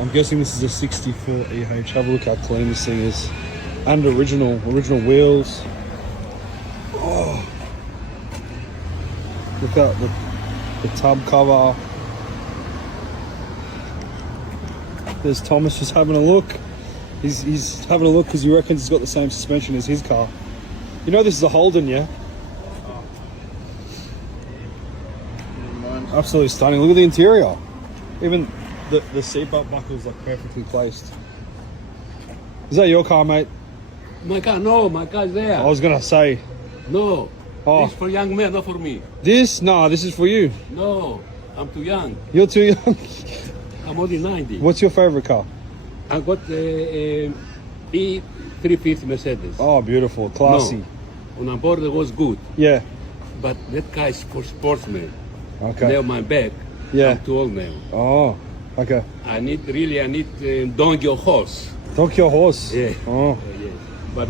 I'm guessing this is a 60 for EH. Have a look how clean this thing is. And original wheels. Oh. Look at the tub cover. There's Thomas just having a look. He's having a look because he reckons he's got the same suspension as his car. You know this is a Holden, yeah? Absolutely stunning. Look at the interior. Even the seatbelt buckle is like perfectly placed. Is that your car, mate? My car, no, my car is there. I was gonna say. No, Oh. this is for young men, not for me. This? No, this is for you. No, I'm too young. You're too young. I'm only 90. What's your favorite car? I got the E350 Mercedes. Oh, beautiful, classy. No, on board it was good, Yeah. but that car is for sportsmen. Okay. Now my back, Yeah. I'm too old now. Oh, okay. I need donkey or horse. Donkey or horse? Yeah. Oh. Yes. But